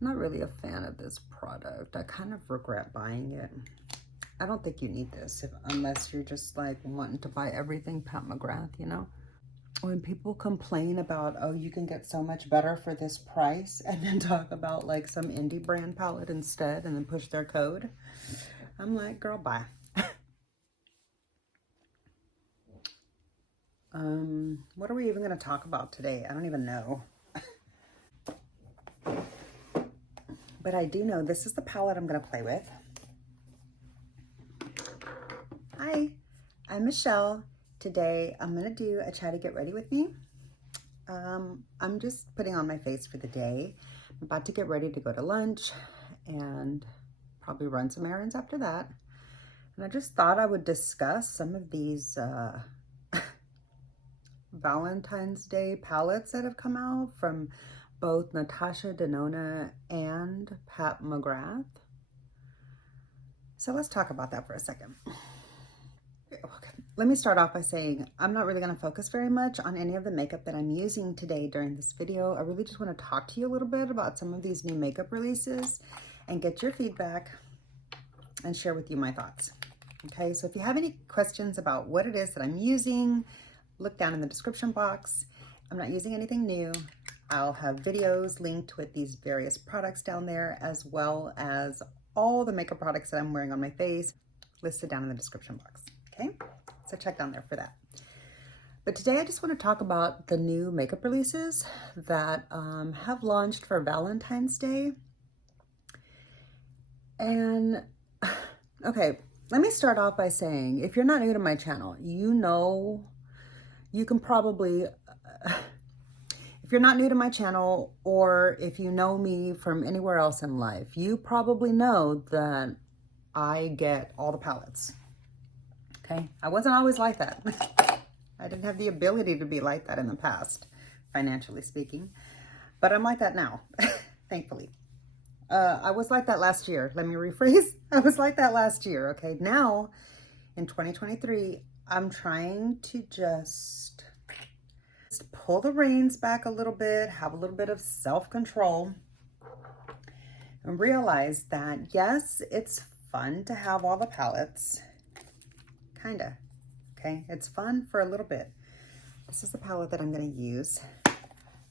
I'm not really a fan of this product. I kind of regret buying it. I don't think you need this unless you're just like wanting to buy everything Pat McGrath, you know? When people complain about, oh, you can get so much better for this price, and then talk about like some indie brand palette instead and then push their code, I'm like, girl, bye. What are we even going to talk about today? I don't even know. But I do know this is the palette I'm going to play with. Hi, I'm Michelle. Today I'm going to do a chatty get ready with me. I'm just putting on my face for the day. I'm about to get ready to go to lunch and probably run some errands after that. And I just thought I would discuss some of these Valentine's Day palettes that have come out from both Natasha, Denona, and Pat McGrath. So let's talk about that for a second. Okay. Let me start off by saying I'm not really going to focus very much on any of the makeup that I'm using today during this video. I really just want to talk to you a little bit about some of these new makeup releases and get your feedback and share with you my thoughts. Okay, so if you have any questions about what it is that I'm using, look down in the description box. I'm not using anything new. I'll have videos linked with these various products down there, as well as all the makeup products that I'm wearing on my face listed down in the description box. Okay, so check down there for that. But today I just want to talk about the new makeup releases that have launched for Valentine's Day. And okay, let me start off by saying, if you're not new to my channel, you know, you can probably, if you're not new to my channel, or if you know me from anywhere else in life, you probably know that I get all the palettes. Okay, I wasn't always like that. I didn't have the ability to be like that in the past, financially speaking, but I'm like that now, thankfully. I was like that last year. Let me rephrase. I was like that last year. Okay, now in 2023, I'm trying to just pull the reins back a little bit, have a little bit of self-control, and realize that yes, it's fun to have all the palettes. Kinda. Okay, it's fun for a little bit. This is the palette that I'm going to use.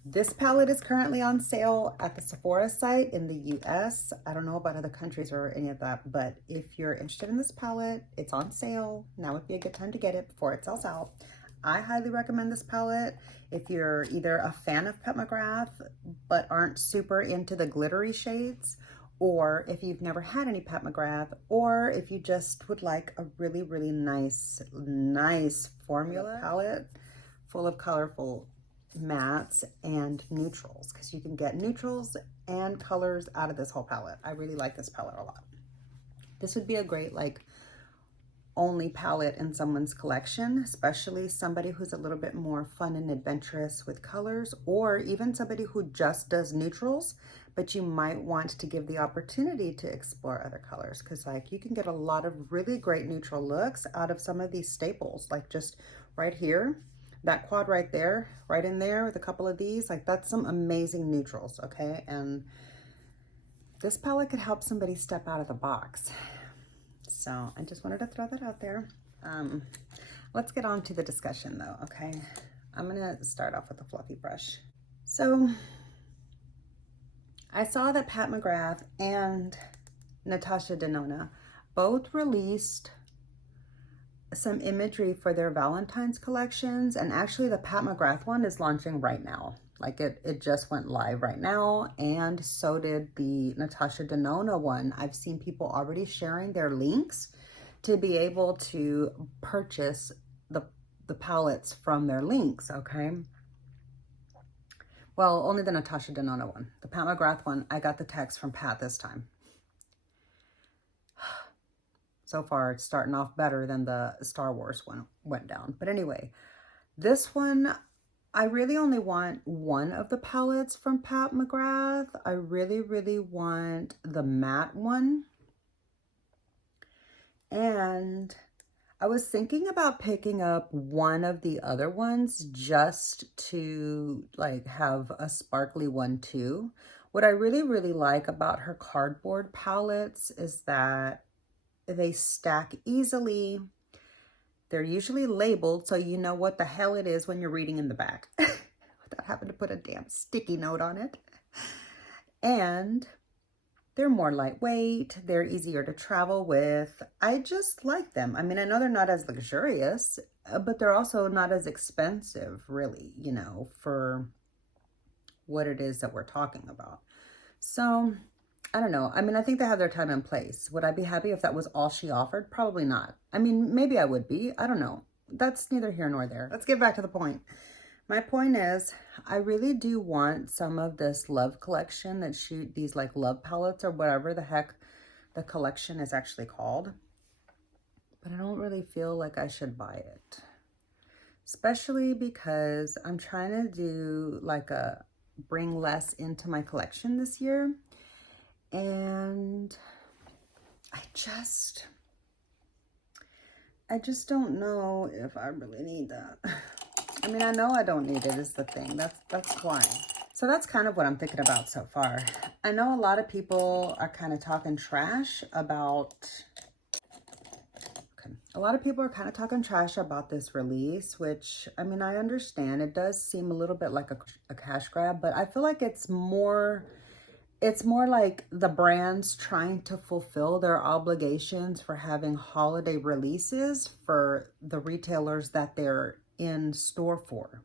This palette is currently on sale at the Sephora site in the US. I don't know about other countries or any of that, but if you're interested in this palette, it's on sale. Now would be a good time to get it before it sells out. I highly recommend this palette if you're either a fan of Pat McGrath but aren't super into the glittery shades, or if you've never had any Pat McGrath, or if you just would like a really, really nice formula palette full of colorful mattes and neutrals, because you can get neutrals and colors out of this whole palette. I really like this palette a lot. This would be a great like only palette in someone's collection, especially somebody who's a little bit more fun and adventurous with colors, or even somebody who just does neutrals, but you might want to give the opportunity to explore other colors, because like you can get a lot of really great neutral looks out of some of these staples, like just right here, that quad right there, right in there with a couple of these, like that's some amazing neutrals. Okay, and this palette could help somebody step out of the box. So I just wanted to throw that out there. Let's get on to the discussion though, okay? I'm gonna start off with a fluffy brush. So I saw that Pat McGrath and Natasha Denona both released some imagery for their Valentine's collections, and actually the Pat McGrath one is launching right now. Like it just went live right now, and so did the Natasha Denona one. I've seen people already sharing their links to be able to purchase the palettes from their links, okay? Well, only the Natasha Denona one. The Pat McGrath one, I got the text from Pat this time. So far, it's starting off better than the Star Wars one went down. But anyway, this one, I really only want one of the palettes from Pat McGrath. I really, really want the matte one. And I was thinking about picking up one of the other ones just to like have a sparkly one too, What I really, really like about her cardboard palettes is that they stack easily. They're usually labeled so you know what the hell it is when you're reading in the back without having to put a damn sticky note on it. And they're more lightweight. They're easier to travel with. I just like them. I mean, I know they're not as luxurious, but they're also not as expensive, really, you know, for what it is that we're talking about. So, I don't know. I mean, I think they have their time and place. Would I be happy if that was all she offered? Probably not. I mean, maybe I would be. I don't know. That's neither here nor there. Let's get back to the point. My point is, I really do want some of this love collection that these like love palettes or whatever the heck the collection is actually called. But I don't really feel like I should buy it. Especially because I'm trying to do like a bring less into my collection this year. And I just don't know if I really need that. I mean, I know I don't need it is the thing. That's why. So that's kind of what I'm thinking about so far. I know a lot of people are kind of talking trash about... Okay. A lot of people are kind of talking trash about this release, which, I mean, I understand. It does seem a little bit like a cash grab, but I feel like it's more like the brands trying to fulfill their obligations for having holiday releases for the retailers that they're in store for.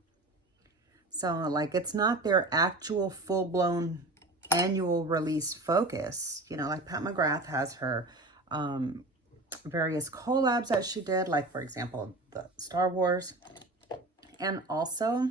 So like, it's not their actual full-blown annual release focus. You know, like Pat McGrath has her various collabs that she did, like for example, the Star Wars. And also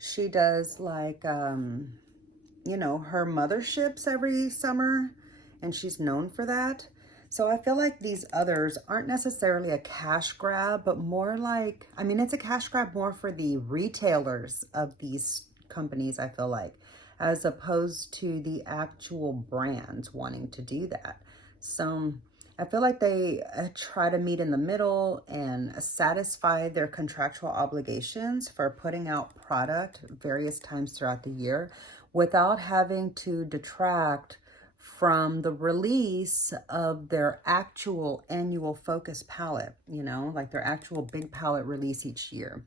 she does like, you know, her motherships every summer, and she's known for that. So I feel like these others aren't necessarily a cash grab, but more like, I mean, it's a cash grab more for the retailers of these companies, I feel like, as opposed to the actual brands wanting to do that. So I feel like they try to meet in the middle and satisfy their contractual obligations for putting out product various times throughout the year without having to detract from the release of their actual annual focus palette, you know, like their actual big palette release each year.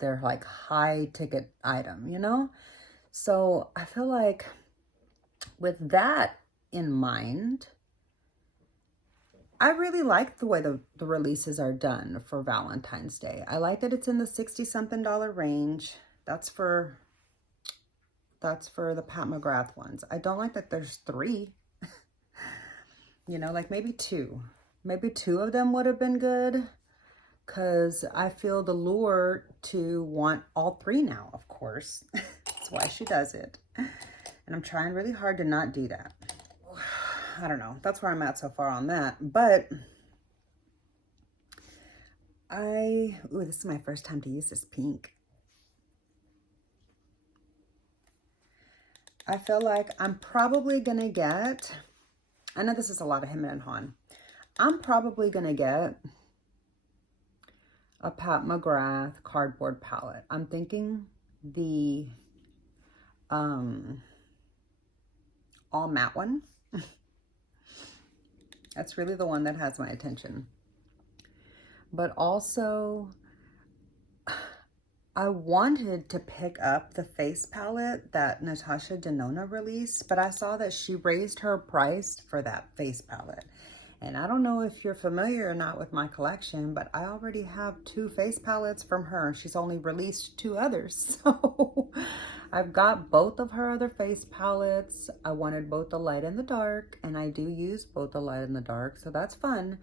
Their like high ticket item, you know? So I feel like with that in mind, I really like the way the releases are done for Valentine's Day. I like that it's in the $60-something range. That's for the Pat McGrath ones. I don't like that there's 3. You know, like maybe 2. Maybe 2 of them would have been good, because I feel the lure to want all 3 now, of course. That's why she does it. And I'm trying really hard to not do that. I don't know. That's where I'm at so far on that. But ooh, this is my first time to use this pink. I feel like I'm probably going to get... I know this is a lot of him and Han. I'm probably going to get a Pat McGrath cardboard palette. I'm thinking the all matte one. That's really the one that has my attention. But also, I wanted to pick up the face palette that Natasha Denona released, but I saw that she raised her price for that face palette. And I don't know if you're familiar or not with my collection, but I already have 2 face palettes from her. She's only released 2 others. So I've got both of her other face palettes. I wanted both the light and the dark, and I do use both the light and the dark, so that's fun.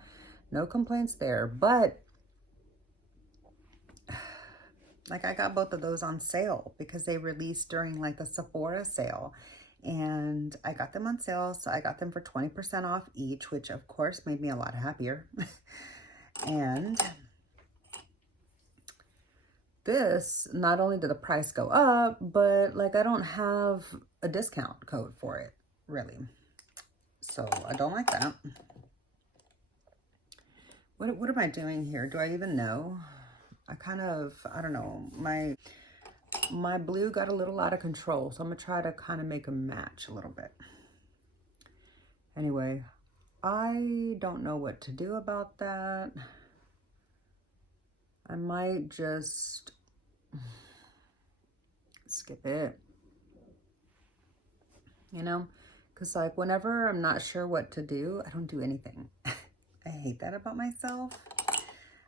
No complaints there. But like, I got both of those on sale because they released during like the Sephora sale. And I got them on sale, so I got them for 20% off each, which of course made me a lot happier. And this, not only did the price go up, but like I don't have a discount code for it, really. So I don't like that. What am I doing here? Do I even know? I don't know. my blue got a little out of control, so I'm gonna try to kind of make a match a little bit. Anyway, I don't know what to do about that. I might just skip it, you know, because like whenever I'm not sure what to do, I don't do anything. I hate that about myself.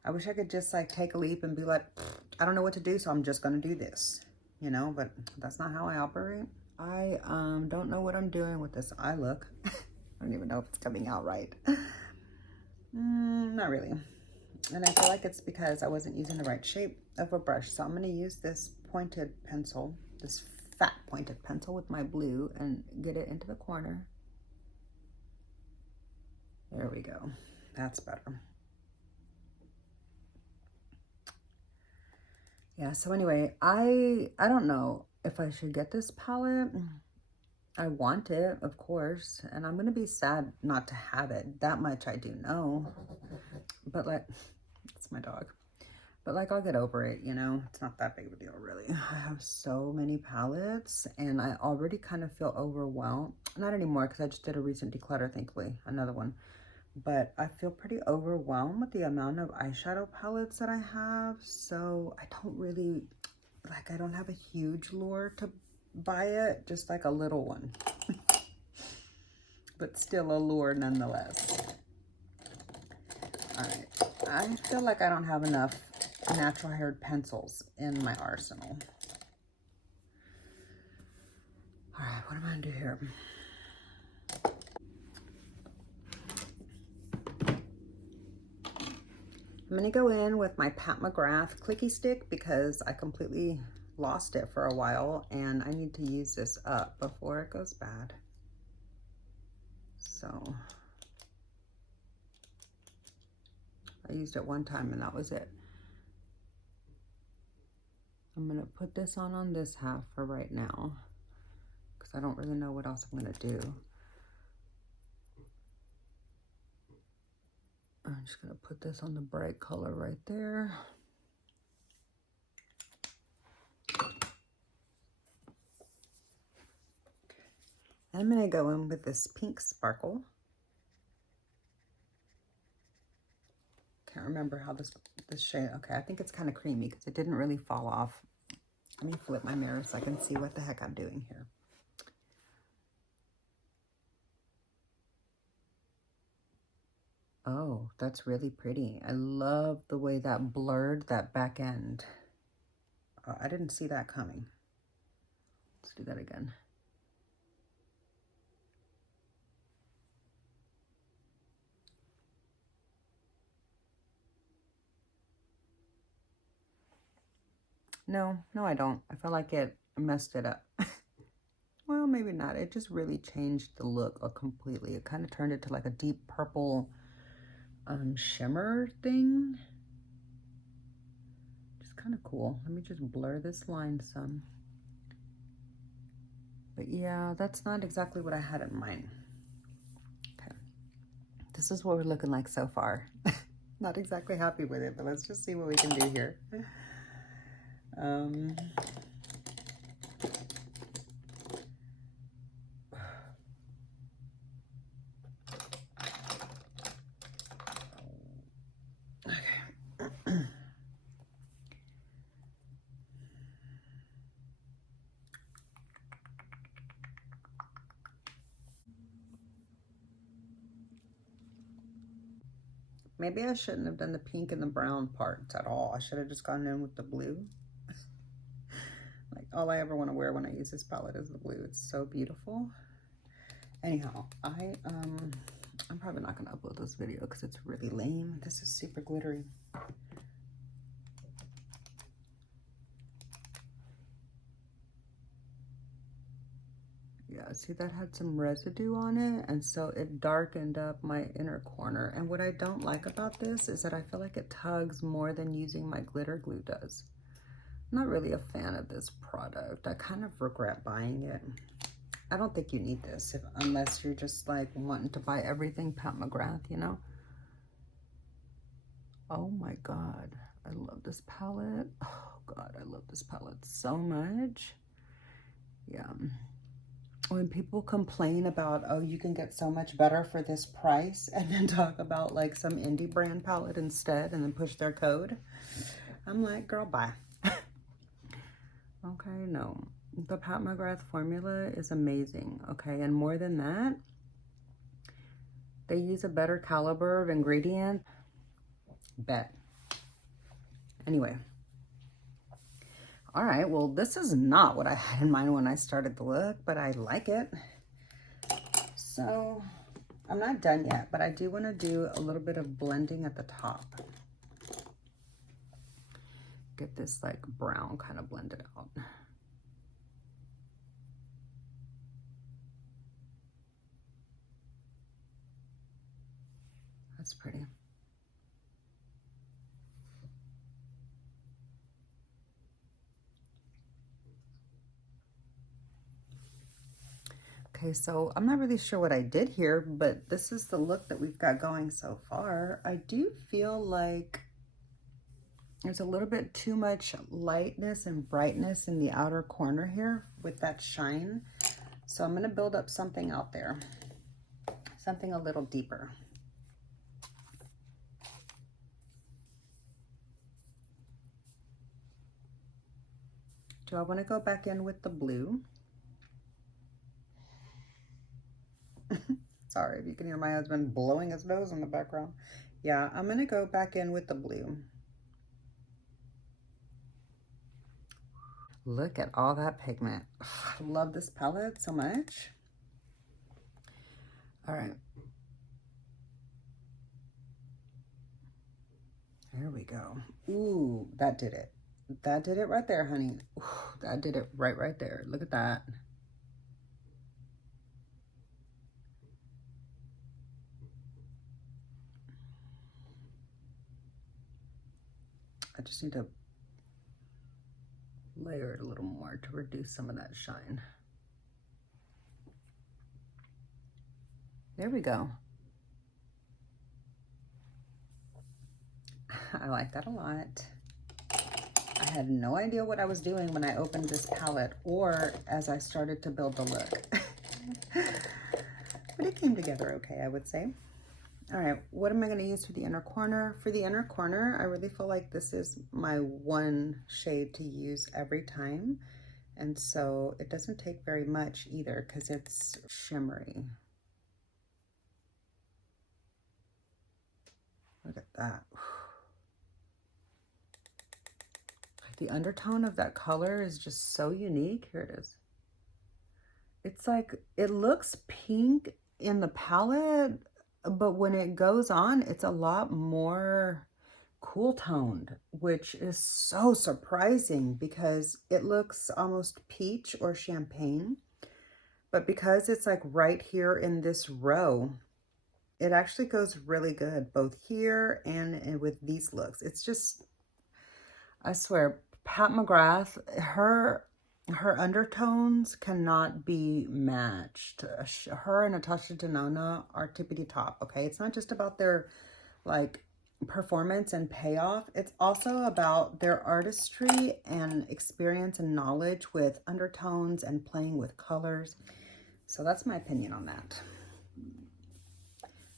I wish I could just like take a leap and be like, I don't know what to do, so I'm just gonna do this, you know, but that's not how I operate. I don't know what I'm doing with this eye look. I don't even know if it's coming out right. Not really. And I feel like it's because I wasn't using the right shape of a brush. So I'm going to use this pointed pencil, this fat pointed pencil with my blue, and get it into the corner. There we go. That's better. Yeah, so anyway, I don't know if I should get this palette. I want it, of course, and I'm gonna be sad not to have it. That much I do know. But like, it's my dog. But like, I'll get over it, you know? It's not that big of a deal, really. I have so many palettes, and I already kind of feel overwhelmed. Not anymore, because I just did a recent declutter, thankfully, another one. But I feel pretty overwhelmed with the amount of eyeshadow palettes that I have. So I don't really, like, I don't have a huge lure to buy it, just like a little one. But still a lure nonetheless. All right, I feel like I don't have enough natural haired pencils in my arsenal. All right, what am I gonna do here? I'm gonna go in with my Pat McGrath clicky stick because I completely lost it for a while and I need to use this up before it goes bad. So I used it one time and that was it. I'm gonna put this on this half for right now because I don't really know what else I'm gonna do. I'm just gonna put this on the bright color right there. I'm gonna go in with this pink sparkle. Can't remember how this shade, okay, I think it's kind of creamy because it didn't really fall off. Let me flip my mirror so I can see what the heck I'm doing here. Oh, that's really pretty. I love the way that blurred that back end. I didn't see that coming. Let's do that again. No, I don't. I feel like it messed it up. Well, maybe not. It just really changed the look completely. It kind of turned it to like a deep purple shimmer thing. Just kind of cool. Let me just blur this line some. But yeah, that's not exactly what I had in mind. Okay. This is what we're looking like so far. Not exactly happy with it, but let's just see what we can do here. Maybe I shouldn't have done the pink and the brown parts at all. I should have just gone in with the blue. Like, all I ever want to wear when I use this palette is the blue. It's so beautiful. Anyhow, I'm probably not going to upload this video because it's really lame. This is super glittery. Yeah, see, that had some residue on it, and so it darkened up my inner corner. And what I don't like about this is that I feel like it tugs more than using my glitter glue does. I'm not really a fan of this product. I kind of regret buying it. I don't think you need this unless you're just like wanting to buy everything Pat McGrath, you know? Oh my God, I love this palette. Oh God, I love this palette so much. Yeah. When people complain about, oh, you can get so much better for this price, and then talk about like some indie brand palette instead and then push their code, I'm like, girl, bye. Okay, no. The Pat McGrath formula is amazing, okay? And more than that, they use a better caliber of ingredient. Bet. Anyway. All right, well, this is not what I had in mind when I started the look, but I like it. So, I'm not done yet, but I do want to do a little bit of blending at the top. Get this like brown kind of blended out. That's pretty. Okay, so I'm not really sure what I did here, but this is the look that we've got going so far. I do feel like there's a little bit too much lightness and brightness in the outer corner here with that shine. So I'm gonna build up something out there, something a little deeper. Do I wanna go back in with the blue? Sorry if you can hear my husband blowing his nose in the background. Yeah, I'm gonna go back in with the blue. Look at all that pigment. I love this palette so much. All right. There we go. Ooh, that did it. That did it right there, honey. Ooh, that did it right there. Look at that. I just need to layer it a little more to reduce some of that shine. There we go. I like that a lot. I had no idea what I was doing when I opened this palette or as I started to build the look. But it came together okay, I would say. All right, what am I gonna use for the inner corner? For the inner corner, I really feel like this is my one shade to use every time. And so it doesn't take very much either because it's shimmery. Look at that. The undertone of that color is just so unique. Here it is. It's like, it looks pink in the palette, but when it goes on, it's a lot more cool toned, which is so surprising because it looks almost peach or champagne. But because it's like right here in this row, it actually goes really good both here and with these looks. It's just, I swear, Pat McGrath, her undertones cannot be matched. Her and Natasha Denona are tippity top, okay? It's not just about their like performance and payoff. It's also about their artistry and experience and knowledge with undertones and playing with colors. So that's my opinion on that.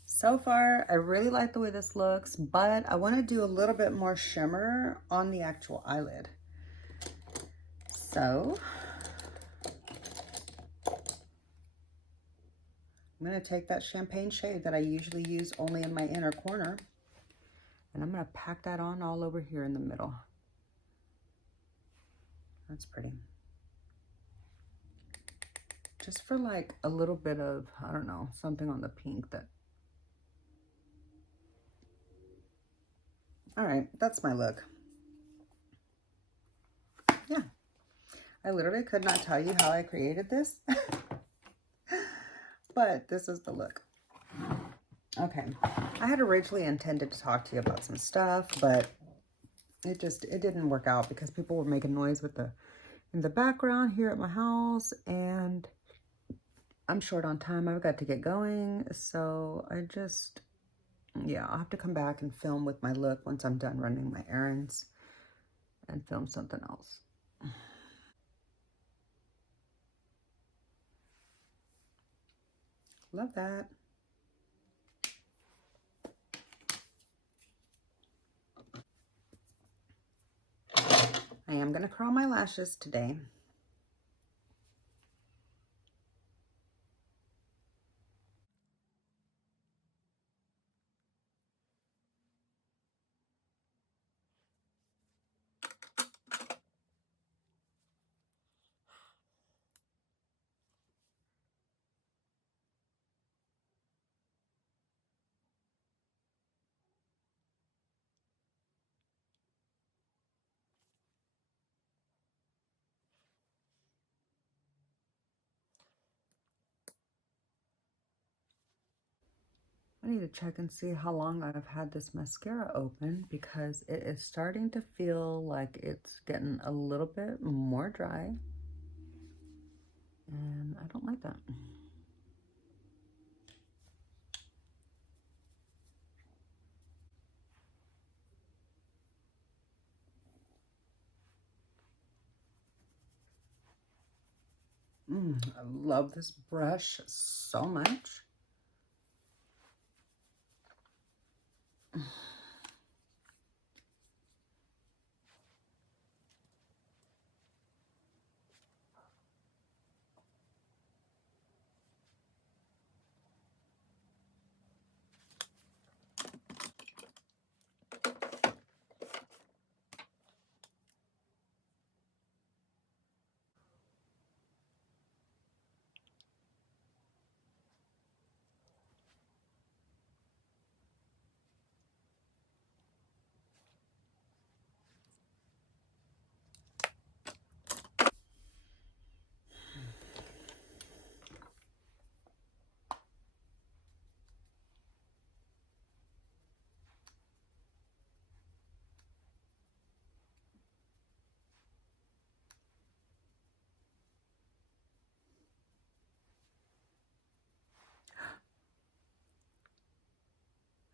So far, I really like the way this looks, but I want to do a little bit more shimmer on the actual eyelid. So I'm going to take that champagne shade that I usually use only in my inner corner, and I'm going to pack that on all over here in the middle. That's pretty. Just for like a little bit of, I don't know, something on the pink that. All right, that's my look. Yeah, I literally could not tell you how I created this, but this is the look. Okay, I had originally intended to talk to you about some stuff, but it didn't work out because people were making noise with in the background here at my house, and I'm short on time. I've got to get going, so yeah, I'll have to come back and film with my look once I'm done running my errands. and film something else. Love that. I am going to curl my lashes today. I need to check and see how long I've had this mascara open because it is starting to feel like it's getting a little bit more dry. And I don't like that. I love this brush so much.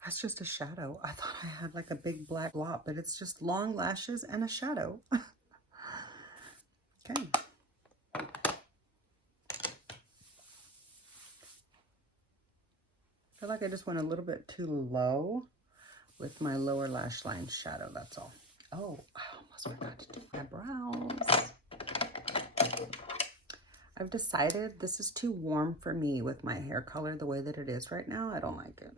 That's just a shadow. I thought I had like a big black blob, but it's just long lashes and a shadow. Okay. I feel like I just went a little bit too low with my lower lash line shadow, that's all. Oh, I almost forgot to do my brows. I've decided this is too warm for me with my hair color the way that it is right now. I don't like it.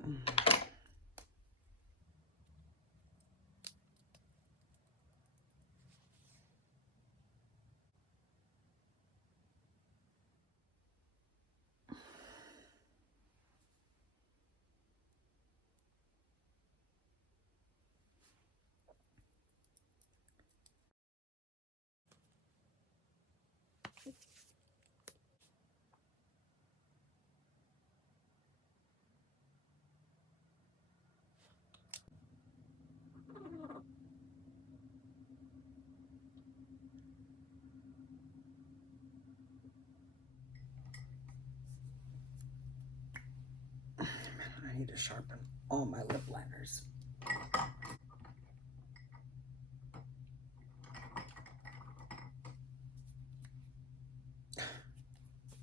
I need to sharpen all my lip liners.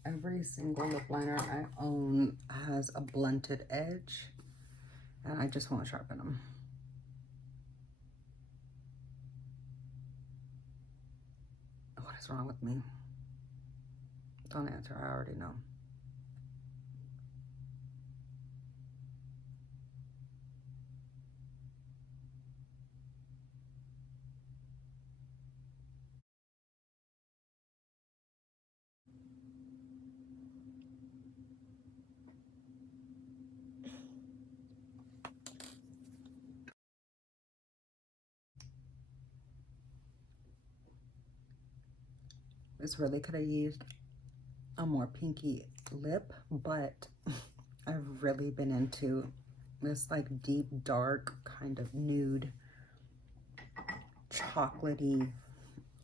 Every single lip liner I own has a blunted edge, and I just won't sharpen them. What is wrong with me? Don't answer, I already know. This really could have used a more pinky lip, but I've really been into this like deep, dark, kind of nude, chocolatey,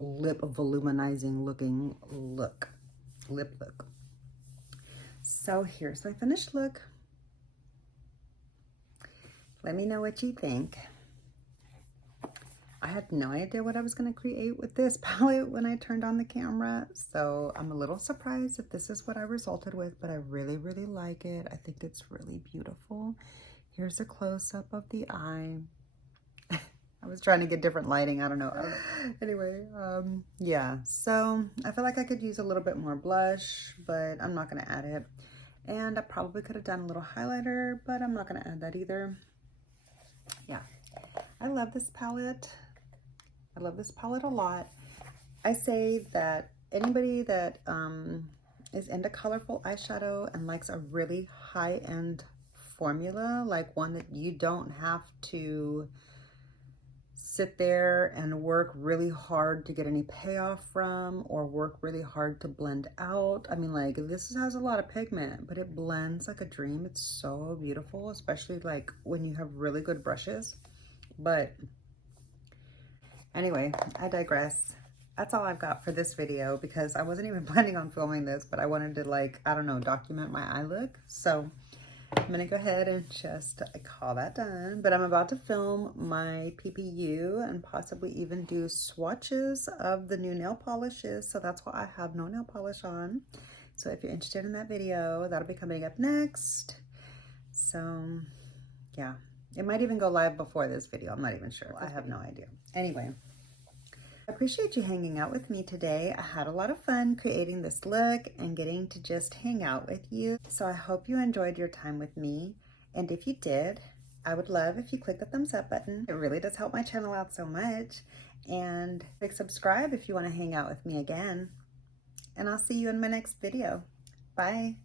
lip voluminizing looking lip look. So here's my finished look. Let me know what you think. I had no idea what I was going to create with this palette when I turned on the camera. So I'm a little surprised that this is what I resulted with, but I really, really like it. I think it's really beautiful. Here's a close-up of the eye. I was trying to get different lighting. I don't know. Anyway, yeah. So I feel like I could use a little bit more blush, but I'm not going to add it. And I probably could have done a little highlighter, but I'm not going to add that either. Yeah. I love this palette. I love this palette a lot. I say that anybody that is into colorful eyeshadow and likes a really high-end formula, like one that you don't have to sit there and work really hard to get any payoff from, or work really hard to blend out. I mean, like, this has a lot of pigment, but it blends like a dream. It's so beautiful, especially like when you have really good brushes. But anyway, I digress. That's all I've got for this video because I wasn't even planning on filming this, but I wanted to, like, I don't know, document my eye look. So I'm gonna go ahead and just call that done. But I'm about to film my PPU and possibly even do swatches of the new nail polishes. So that's why I have no nail polish on. So if you're interested in that video, that'll be coming up next. So yeah, it might even go live before this video. I'm not even sure. I have no idea. Anyway, I appreciate you hanging out with me today. I had a lot of fun creating this look and getting to just hang out with you. So I hope you enjoyed your time with me. And if you did, I would love if you click the thumbs up button. It really does help my channel out so much. And click subscribe if you want to hang out with me again. And I'll see you in my next video. Bye.